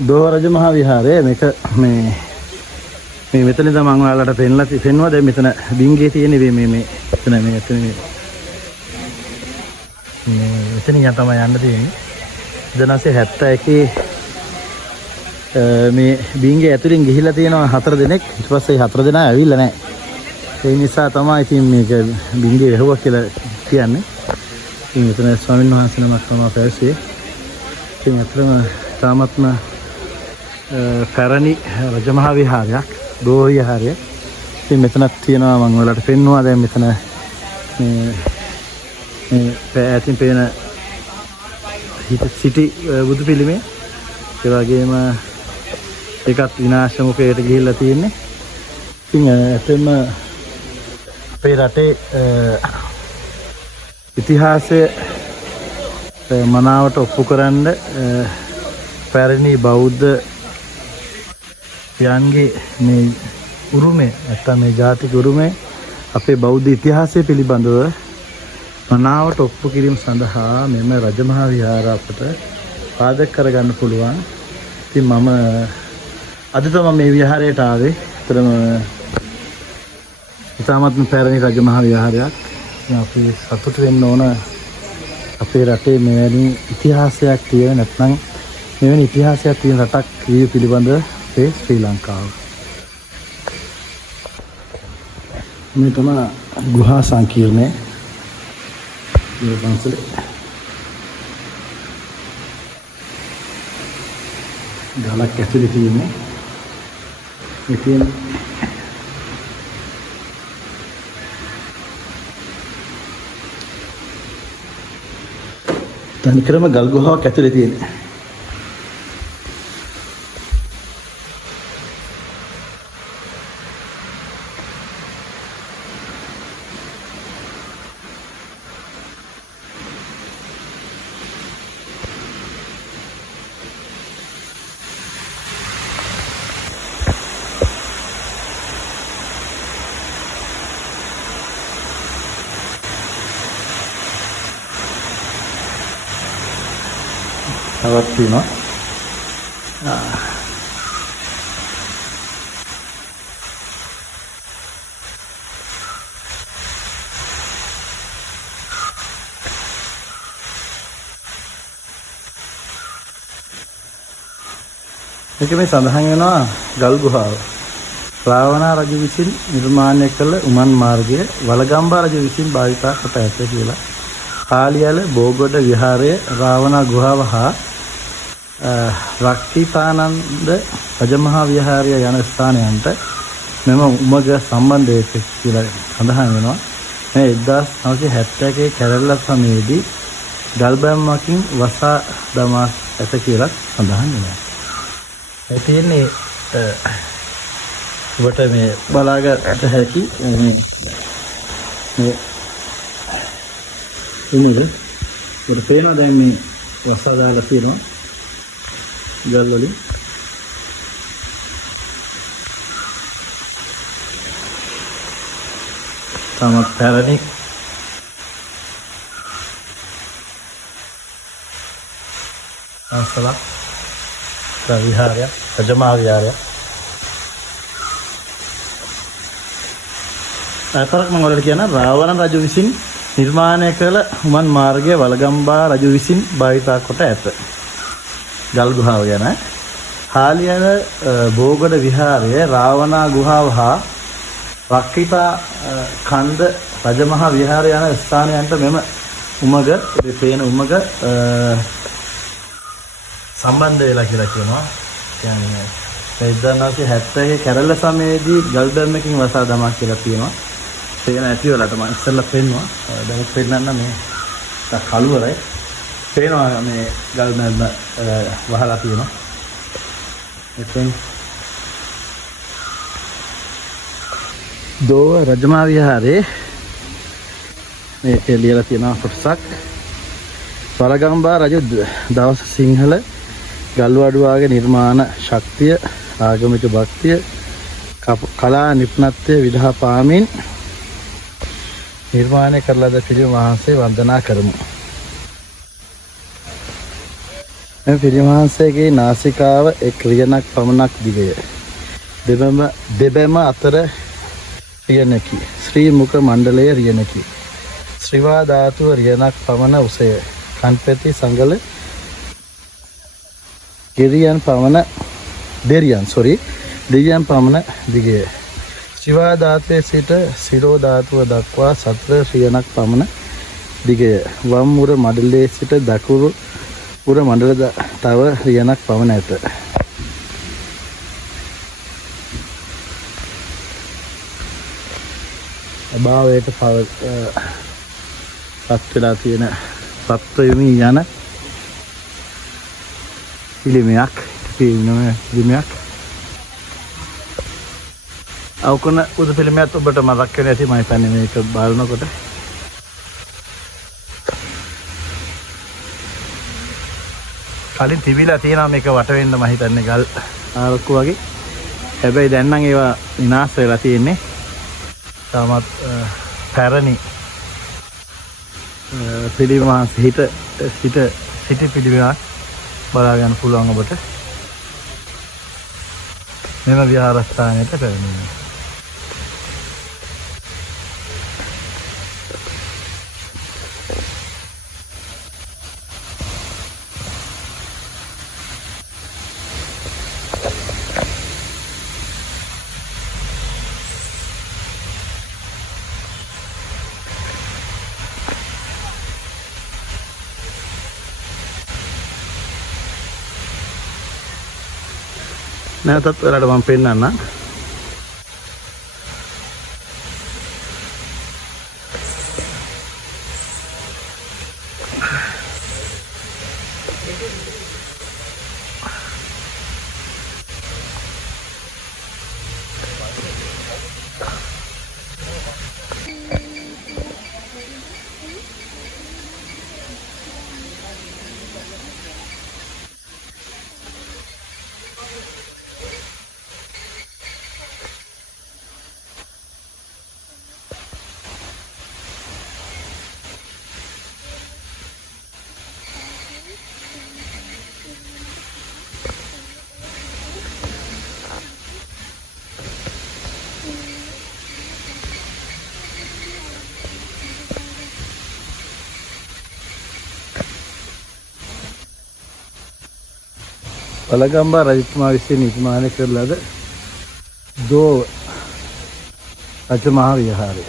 දෝව රජ මහා විහාරය මේක මේ මෙතන ඉඳන් මම ඔයාලට පෙන්වනවා. දැන් මෙතන බින්ගේ තියෙන්නේ මේ මෙතන මේ එතනින් තමයි යන්න තියෙන්නේ. 1971 මේ බින්ගේ ඇතුලින් ගිහිලා තියෙනවා 4 දෙනෙක්. ඊට පස්සේ 4 දෙනා ඇවිල්ලා නැහැ. ඒ නිසා තමයි ඉතින් මේක බින්ගේ වැහුවා කියලා කියන්නේ. ඉතින් මෙතන ස්වාමීන් වහන්සේ නමක් තමයි පැවසුවේ. ඉතින් අතරම තාමත්ම පැරණි රජමහා විහාරයක්, දෝව විහාරය. ඉතින් මෙතනක් තියෙනවා මම ඔයාලට පෙන්වනවා. දැන් මෙතන මේ ඈතින් පේන සිටි බුදු පිළිමේ. ඒ වගේම ඒකත් විනාශ මුඛයට ගිහිල්ලා තියෙන්නේ. ඉතින් ඇත්තම අපේ රටේ ඉතිහාසය මනාවට ඔප්පු කරන්න පැරණි බෞද්ධ යන්ගේ මේ උරුමය, නැත්නම් මේ ජාතික උරුමය, අපේ බෞද්ධ ඉතිහාසය පිළිබඳව මනාවට ඔප්පු කිරීම සඳහා මෙම රජමහා විහාර අපට පාදක කරගන්න පුළුවන්. ඉතින් මම අද තමයි මේ විහාරයට ආවේ. ඒතරම ඉතාමත්ම පැරණි රජමහා විහාරයක්. අපි සතුටු වෙන්න ඕන අපේ රටේ මෙවැනි ඉතිහාසයක් තියෙන, නැත්නම් මෙවැනි ඉතිහාසයක් තියෙන රටක් විය පිළිබඳ අපේ ශ්‍රී ලංකාව. මේ තමයි ගුහා සංකීර්ණය. මේ පන්සලේ ගලක් ඇතුලේ තියෙන්නේ. ඉතින් තනිකරම ගල් ගුහාවක් ඇතුලේ තියෙන්නේ. තවත් තියෙනවා. මේක මේ සඳහන් වෙනවා ගල් ගුහාව. රාවණා රජු විසින් නිර්මාණය කළ උමන් මාර්ගය වලගම්බා රජු විසින් භාවිතා කොට ඇත කියලා. කාලියල බෝගොඩ විහාරය, රාවණා ගුහාව හා රක්තිතානන්ද රජමහා විහාරය යන ස්ථානයන්ට මෙම උමග සම්බන්ධය කියලා සඳහන් වෙනවා. මේ 1971 කැරැල්ල සමයේදී ගල්බැම්මකින් වසා දමා ඇත කියලා සඳහන් වෙනවා. ඒ තියෙන්නේ ඔබට මේ බලාගත හැකි මේ ඉන්නද ඔබට පේනවා දැන් මේ වසා දාලා තියෙනවා ගල් වලින්. තමත් පැරණි අසල විහාරය, රජමහා විහාරය. අතරක් මම ඔයාලට කියන රාවණ රජු විසින් නිර්මාණය කළ උමන් මාර්ගය වලගම්බා රජු විසින් භාවිතා කොට ඇත. ගල් ගුහාව ගැන. හාලියන බෝගොඩ විහාරය, රාවණා ගුහාව හා රක්කිතා කන්ද රජමහා විහාරය යන ස්ථානයන්ට මෙම උමග, පේන උමග සම්බන්ධ වෙලා කියලා කියනවා. කියන්නේ 1970 කැරැල්ල සමයේදී ගල් බැම්මකින් වසා දමා කියලා තියෙනවා. පේන ඇති වලට මම ඉස්සෙල්ලා පෙන්නවා. දැන් පෙන්නන්න මේ කළුවරයි. පේනවා මේ ගල් බැම්ම වහලා තියෙනවා. එතෙන් දෝව රජමහා විහාරයේ මේ එළියලා තියෙන කොටසක්. වලගම්බා රජු දවස සිංහල ගල්වඩුවාගේ නිර්මාණ ශක්තිය, ආගමික භක්තිය, කලා නිපුණත්වය විදහා පාමින් නිර්මාණය කරලද පිළිම වහන්සේ වන්දනා කරමු. මේ පිරිමහන්සේගේ නාසිකාව එක් රියනක් පමණක් දිගය. දෙබැම අතර රියනකි. ශ්‍රී මුඛ මණ්ඩලය රියනකි. ශ්‍රීවා ධාතුව රියනක් පමණ උසය. කන්පැති සංගල දෙරියන් පමණ දිගය. ශ්‍රීවා ධාතුවේ සිට සිරෝ ධාතුව දක්වා සතර රියනක් පමණ දිගය. වම් උර මඩලයේ සිට දකුණු උර මණ්ඩල තව රියනක් පමණ ඇත. අභාවයට පත් වෙලා තියෙන සත්වයමි යන පිළිමයක් අවකුණ උද පිළිමයක් ඔබට මතක් වෙන ඇති මම හිතන්නේ මේක බලනකොට. කලින් තිබිලා තියෙනවා මේක වට වෙන්න මම හිතන්නේ ගල් ආරක්කු වගේ. හැබැයි දැන් නම් ඒවා විනාශ වෙලා තියෙන්නේ. තාමත් පැරණි පිළිමයක් සිටි පිළිමයක් බලා ගන්න පුළුවන් ඔබට. මෙම විහාරස්ථානයට පැමිණෙන්න. නැවතත් ඔයාලට මම පෙන්නන්නම්. පළගම්බා රජතුමා විසින් නිර්මාණය කරන ලද දෝව රජමහා විහාරය.